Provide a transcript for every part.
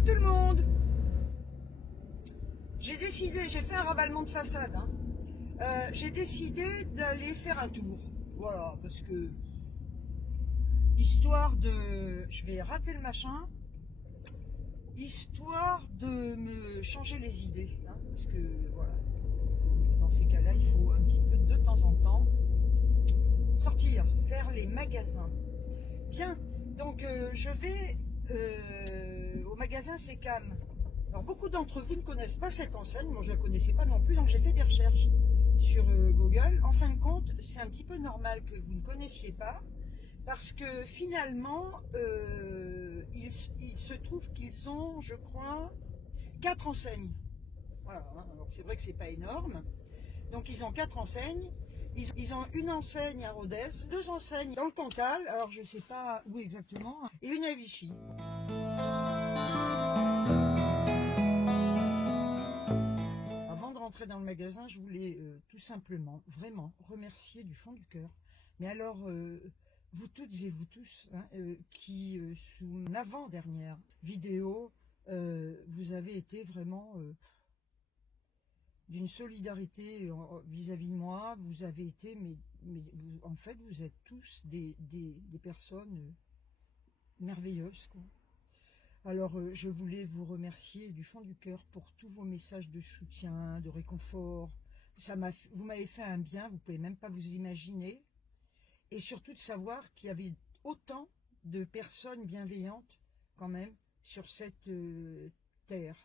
Coucou tout le monde. J'ai décidé, j'ai fait un ravalement de façade, hein. J'ai décidé d'aller faire un tour. Voilà, parce que histoire de... Je vais rater le machin. Histoire de me changer les idées, hein, parce que voilà, dans ces cas-là, il faut un petit peu de temps en temps sortir, faire les magasins. Bien, donc je vais au magasin Secam. Alors beaucoup d'entre vous ne connaissent pas cette enseigne, moi je ne la connaissais pas non plus, donc j'ai fait des recherches sur Google. En fin de compte, c'est un petit peu normal que vous ne connaissiez pas, parce que finalement, il se trouve qu'ils ont, je crois, 4 enseignes. Voilà, hein. Alors c'est vrai que c'est pas énorme. Donc ils ont 4 enseignes. Ils ont une enseigne à Rodez, 2 enseignes dans le Cantal, alors je sais pas où exactement, et une à Vichy. Avant de rentrer dans le magasin, je voulais tout simplement, vraiment, remercier du fond du cœur. Mais alors, vous toutes et vous tous, hein, qui, sous l'avant-dernière vidéo, vous avez été vraiment... d'une solidarité vis-à-vis de moi, vous avez été, mais en fait, vous êtes tous des personnes merveilleuses, quoi. Alors, je voulais vous remercier du fond du cœur pour tous vos messages de soutien, de réconfort. Vous m'avez fait un bien, vous ne pouvez même pas vous imaginer. Et surtout de savoir qu'il y avait autant de personnes bienveillantes, quand même, sur cette terre.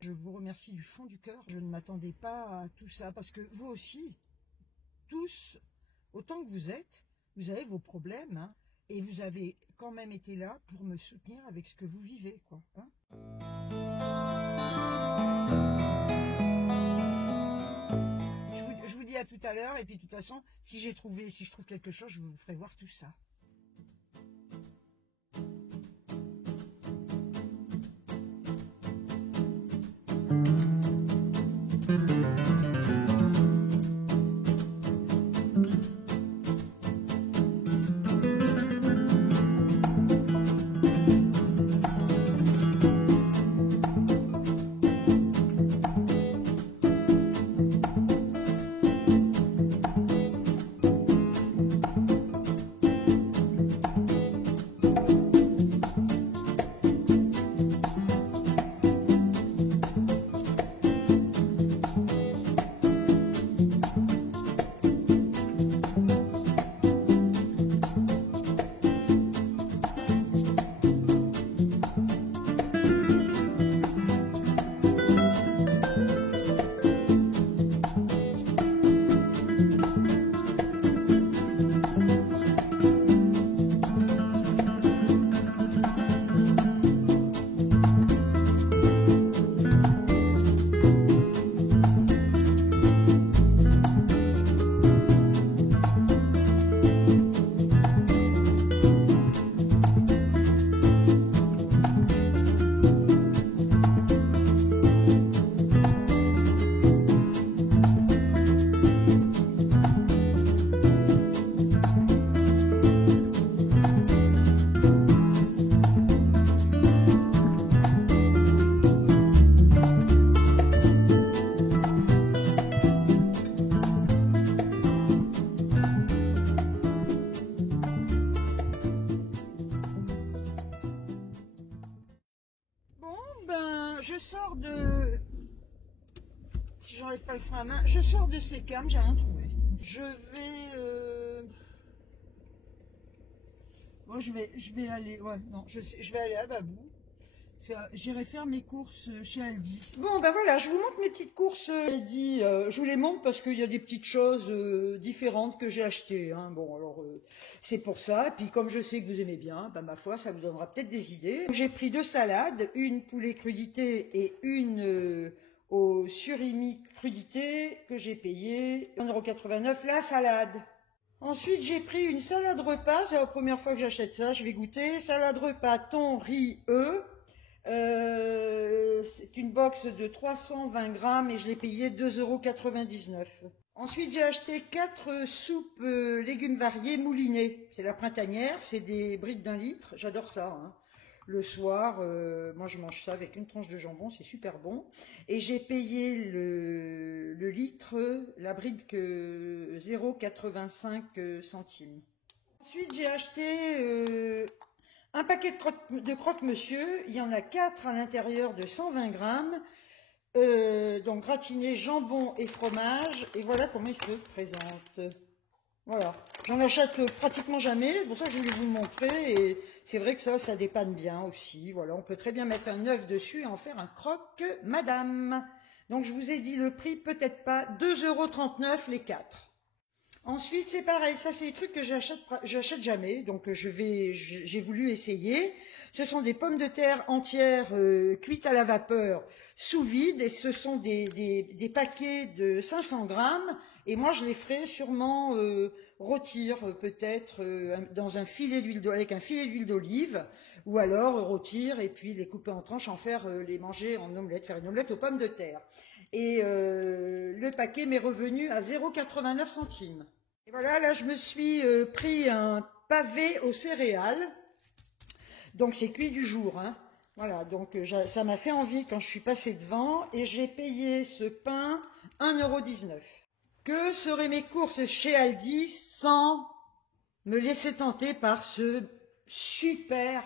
Je vous remercie du fond du cœur. Je ne m'attendais pas à tout ça, parce que vous aussi, tous, autant que vous êtes, vous avez vos problèmes, hein, et vous avez quand même été là pour me soutenir avec ce que vous vivez, quoi, hein. Je vous dis à tout à l'heure, et puis de toute façon, si je trouve quelque chose, je vous ferai voir tout ça. Si j'enlève pas le frein à main, je sors de Secam, j'ai rien trouvé. Je vais... Moi, je vais aller... Ouais, non, je vais aller à Babou. J'irai faire mes courses chez Aldi. Bon, ben voilà, je vous montre mes petites courses Aldi. Je vous les montre parce qu'il y a des petites choses différentes que j'ai achetées, hein. Bon, alors, c'est pour ça. Et puis, comme je sais que vous aimez bien, ben, ma foi, ça vous donnera peut-être des idées. J'ai pris 2 salades, une poulet crudité et une au surimi crudité que j'ai payé 1,89 € la salade. Ensuite, j'ai pris une salade repas. C'est la première fois que j'achète ça, je vais goûter. Salade repas thon, riz, œufs. C'est une box de 320 grammes et je l'ai payé 2,99 €. Ensuite, j'ai acheté 4 soupes légumes variés moulinés. C'est la printanière, c'est des briques d'1 litre, j'adore ça, hein. le soir. Moi, je mange ça avec une tranche de jambon, c'est super bon. Et j'ai payé le litre, la brique 0,85 centimes. Ensuite, j'ai acheté un paquet de croque-monsieur. Il y en a 4 à l'intérieur de 120 grammes. Donc gratiné jambon et fromage. Et voilà comment il se présente. Voilà, j'en achète pratiquement jamais, c'est pour ça que je voulais vous le montrer, et c'est vrai que ça dépanne bien aussi. Voilà, on peut très bien mettre un œuf dessus et en faire un croque madame. Donc je vous ai dit le prix, peut-être pas, 2,39 € les 4. Ensuite, c'est pareil, ça c'est des trucs que j'achète jamais, donc j'ai voulu essayer. Ce sont des pommes de terre entières cuites à la vapeur sous vide, et ce sont des paquets de 500 grammes, et moi je les ferai sûrement rôtir peut-être dans un filet d'huile avec un filet d'huile d'olive, ou alors rôtir et puis les couper en tranches, les manger en omelette, faire une omelette aux pommes de terre. Et le paquet m'est revenu à 0,89 centimes. Et voilà, là je me suis pris un pavé aux céréales. Donc c'est cuit du jour, hein. Voilà, donc ça m'a fait envie quand je suis passée devant, et j'ai payé ce pain 1,19 €. Que seraient mes courses chez Aldi sans me laisser tenter par ce super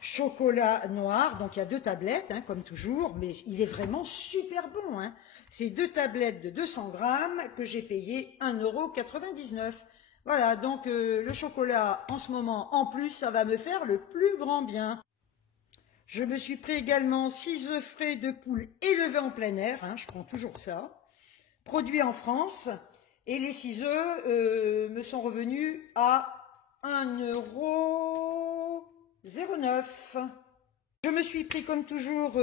chocolat noir? Donc il y a 2 tablettes, hein, comme toujours, mais il est vraiment super bon, hein. C'est 2 tablettes de 200 grammes que j'ai payé 1,99 €. Voilà, donc le chocolat en ce moment, en plus, ça va me faire le plus grand bien. Je me suis pris également 6 œufs frais de poule élevés en plein air, hein, je prends toujours ça, produits en France, et les 6 œufs me sont revenus à 1,09 €. Je me suis pris comme toujours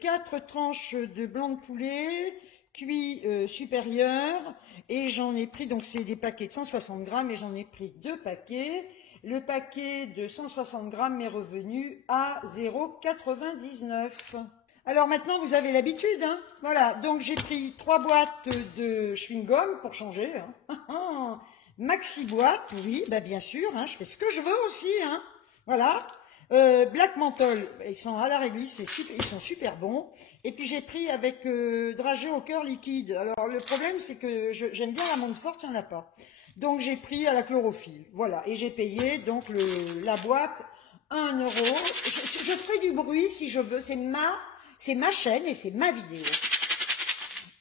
4 tranches de blanc de poulet cuit supérieur, et j'en ai pris, donc c'est des paquets de 160 grammes, et j'en ai pris 2 paquets. Le paquet de 160 grammes m'est revenu à 0,99 €. Alors maintenant vous avez l'habitude, hein. Voilà, donc j'ai pris 3 boîtes de chewing-gum pour changer, hein. Maxi boîte, oui, bah bien sûr, hein, je fais ce que je veux aussi, hein. Voilà. Black Menthol, ils sont à la réglisse, ils sont super bons. Et puis j'ai pris avec dragée au cœur liquide. Alors le problème c'est que j'aime bien la menthe forte, il n'y en a pas. Donc j'ai pris à la chlorophylle. Voilà, et j'ai payé donc la boîte 1 €. Je ferai du bruit si je veux, c'est ma chaîne et c'est ma vidéo.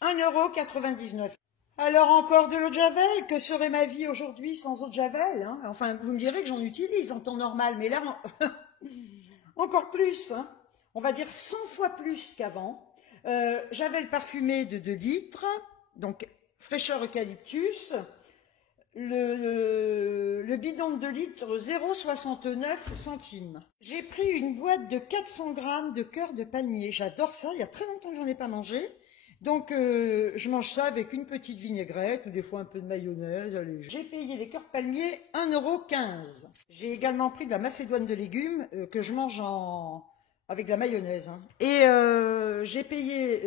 1,99 €. Alors encore de l'eau de Javel, que serait ma vie aujourd'hui sans eau de Javel, hein? Enfin, vous me direz que j'en utilise en temps normal, mais là, encore plus, hein. On va dire 100 fois plus qu'avant. Javel parfumé de 2 litres, donc fraîcheur eucalyptus. Le bidon de 2 litres, 0,69 centimes. J'ai pris une boîte de 400 grammes de cœur de palmier. J'adore ça, il y a très longtemps que j'en ai pas mangé. Donc je mange ça avec une petite vinaigrette ou des fois un peu de mayonnaise. Allez. J'ai payé les cœurs de palmier 1,15 €. J'ai également pris de la macédoine de légumes que je mange avec de la mayonnaise, hein. Et j'ai payé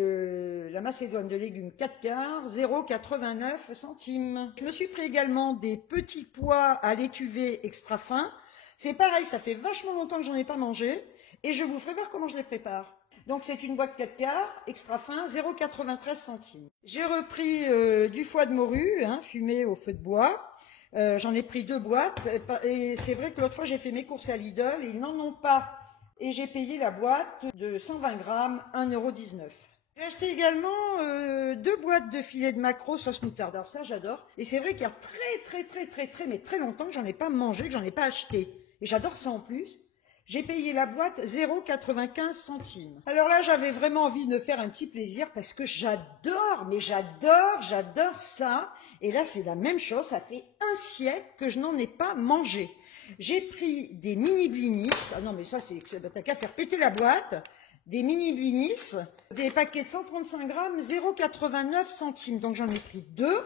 la macédoine de légumes 4 quarts, 0,89 centimes. Je me suis pris également des petits pois à l'étuvée extra fin. C'est pareil, ça fait vachement longtemps que j'en ai pas mangé, et je vous ferai voir comment je les prépare. Donc c'est une boîte 4 quarts, extra fin, 0,93 centimes. J'ai repris du foie de morue, hein, fumé au feu de bois. J'en ai pris 2 boîtes, et c'est vrai que l'autre fois j'ai fait mes courses à Lidl et ils n'en ont pas. Et j'ai payé la boîte de 120 grammes, 1,19 €. J'ai acheté également 2 boîtes de filets de maquereau sauce moutarde. Alors ça j'adore. Et c'est vrai qu'il y a mais très longtemps que j'en ai pas mangé, que j'en ai pas acheté. Et j'adore ça en plus. J'ai payé la boîte 0,95 centimes. Alors là, j'avais vraiment envie de me faire un petit plaisir parce que j'adore, mais j'adore ça. Et là, c'est la même chose. Ça fait un siècle que je n'en ai pas mangé. J'ai pris des mini blinis. Ah non, mais ça, t'as qu'à faire péter la boîte. Des mini blinis, des paquets de 135 grammes, 0,89 centimes. Donc j'en ai pris 2.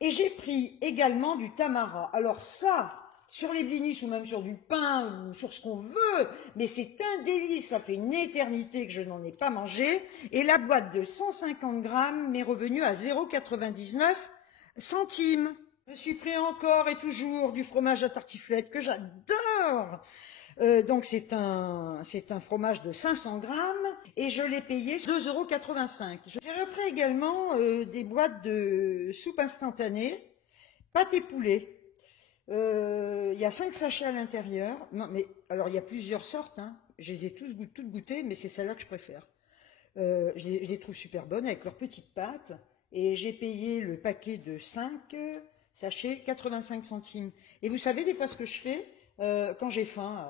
Et j'ai pris également du tamara. Alors ça, sur les blinis ou même sur du pain ou sur ce qu'on veut, mais c'est un délice, ça fait une éternité que je n'en ai pas mangé. Et la boîte de 150 grammes m'est revenue à 0,99 centimes. Je me suis pris encore et toujours du fromage à tartiflette que j'adore. Donc c'est un fromage de 500 grammes et je l'ai payé 2,85 €. J'ai repris également des boîtes de soupe instantanée, pâte et poulet. Il y a 5 sachets à l'intérieur. Non, mais alors il y a plusieurs sortes, hein. Je les ai toutes goûtées, mais c'est celle-là que je préfère. Je les trouve super bonnes avec leurs petites pâtes. Et j'ai payé le paquet de 5 sachets 85 centimes. Et vous savez, des fois, ce que je fais, quand j'ai faim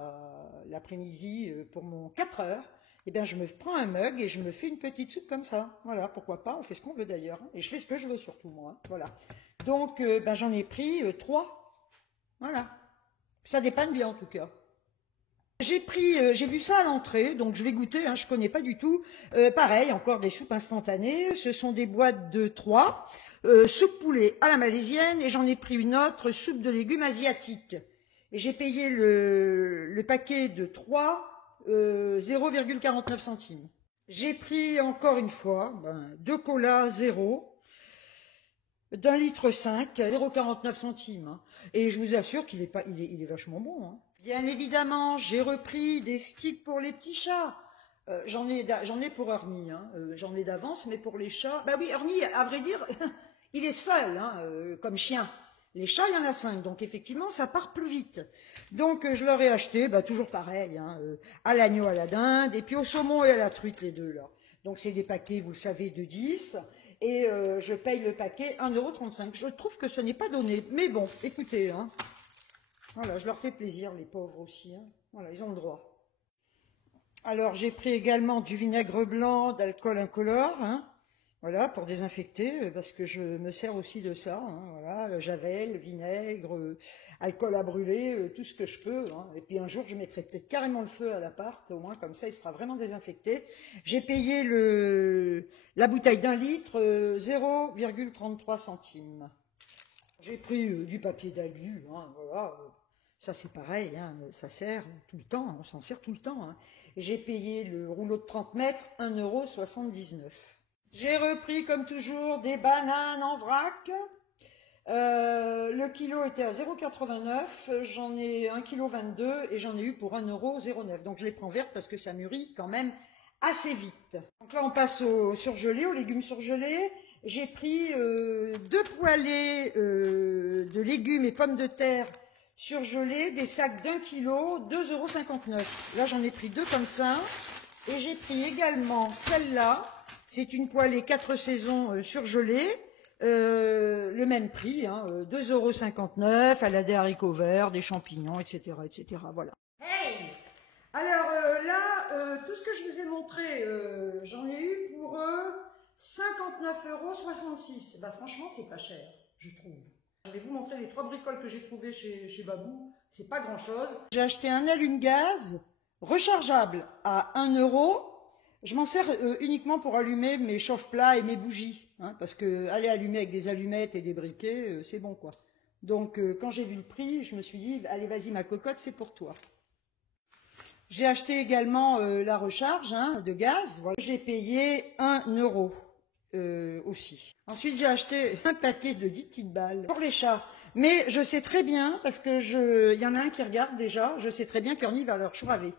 l'après-midi pour mon 4 heures, eh bien, je me prends un mug et je me fais une petite soupe comme ça. Voilà, pourquoi pas, on fait ce qu'on veut d'ailleurs. Et je fais ce que je veux surtout, moi. Hein. Voilà. Donc, j'en ai pris 3. Voilà. Ça dépanne bien en tout cas. J'ai vu ça à l'entrée, donc je vais goûter, hein, je connais pas du tout. Pareil, encore des soupes instantanées, ce sont des boîtes de 3. Soupe poulet à la malaisienne, et j'en ai pris une autre, soupe de légumes asiatique. Et j'ai payé le paquet de 3, 0,49 centimes. J'ai pris encore une fois 2 colas 0. D'un litre 5, 0,49 centimes. Hein. Et je vous assure qu'il est il est vachement bon. Hein. Bien évidemment, j'ai repris des sticks pour les petits chats. J'en ai pour Ernie, hein. J'en ai d'avance, mais pour les chats, bah oui, Ernie, à vrai dire, il est seul, hein, comme chien. Les chats, il y en a 5, donc effectivement, ça part plus vite. Donc, je leur ai acheté, toujours pareil, hein, à l'agneau, à la dinde, et puis au saumon et à la truite, les deux là. Donc, c'est des paquets, vous le savez, de 10. Et je paye le paquet 1,35 €. Je trouve que ce n'est pas donné. Mais bon, écoutez, hein, voilà, je leur fais plaisir, les pauvres aussi. Hein. Voilà, ils ont le droit. Alors, j'ai pris également du vinaigre blanc d'alcool incolore, hein, voilà, pour désinfecter, parce que je me sers aussi de ça. Hein, voilà, javel, vinaigre, alcool à brûler, tout ce que je peux. Hein. Et puis un jour, je mettrai peut-être carrément le feu à l'appart, au moins comme ça, il sera vraiment désinfecté. J'ai payé la bouteille d'1 litre, 0,33 centimes. J'ai pris du papier d'alu, hein, voilà. Ça c'est pareil, hein, ça sert tout le temps, on s'en sert tout le temps. Hein. J'ai payé le rouleau de 30 mètres, 1,79 €. J'ai repris comme toujours des bananes en vrac. Le kilo était à 0,89 €, j'en ai 1,22 kg et j'en ai eu pour 1,09 €. Donc je les prends vertes parce que ça mûrit quand même assez vite. Donc là on passe au surgelé, aux légumes surgelés. J'ai pris 2 poêlées de légumes et pommes de terre surgelés, des sacs d'1 kg, 2,59 €. Là j'en ai pris 2 comme ça. Et j'ai pris également celle-là. C'est une poêlée 4 saisons surgelée, le même prix, hein, 2,59 €, elle a des haricots verts, des champignons, etc. etc. Voilà. Hey! Alors là, tout ce que je vous ai montré, j'en ai eu pour 59,66 €. Bah, franchement, c'est pas cher, je trouve. Je vais vous montrer les 3 bricoles que j'ai trouvées chez Babou, c'est pas grand-chose. J'ai acheté un allume-gaz rechargeable à 1 €. Je m'en sers uniquement pour allumer mes chauffe-plats et mes bougies, hein, parce que aller allumer avec des allumettes et des briquets, c'est bon quoi. Donc quand j'ai vu le prix, je me suis dit, allez vas-y ma cocotte, c'est pour toi. J'ai acheté également la recharge de gaz, voilà. J'ai payé 1 € aussi. Ensuite j'ai acheté un paquet de 10 petites balles pour les chats. Mais je sais très bien, parce que il y en a un qui regarde déjà, je sais très bien qu'Ernie va leur chouraver.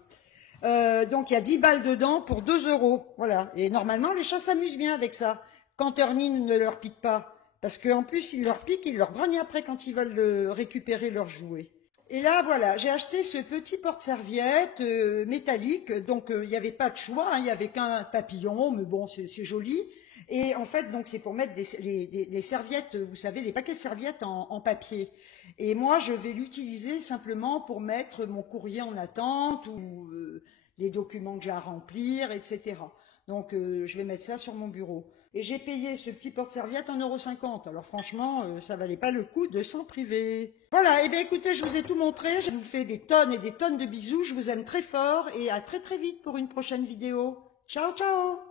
Donc il y a 10 balles dedans pour 2 €. Voilà. Et normalement, les chats s'amusent bien avec ça. Quand Ernie ne leur pique pas. Parce qu'en plus, ils leur piquent, ils leur grognent après quand ils veulent récupérer leurs jouets. Et là, voilà, j'ai acheté ce petit porte-serviette métallique. Donc il n'y avait pas de choix, hein, il n'y avait qu'un papillon, mais bon, c'est joli. Et en fait, donc c'est pour mettre les serviettes, vous savez, les paquets de serviettes en papier. Et moi, je vais l'utiliser simplement pour mettre mon courrier en attente ou les documents que j'ai à remplir, etc. Donc, je vais mettre ça sur mon bureau. Et j'ai payé ce petit porte-serviette 1,50 €. Alors franchement, ça valait pas le coup de s'en priver. Voilà, et bien écoutez, je vous ai tout montré. Je vous fais des tonnes et des tonnes de bisous. Je vous aime très fort et à très très vite pour une prochaine vidéo. Ciao, ciao!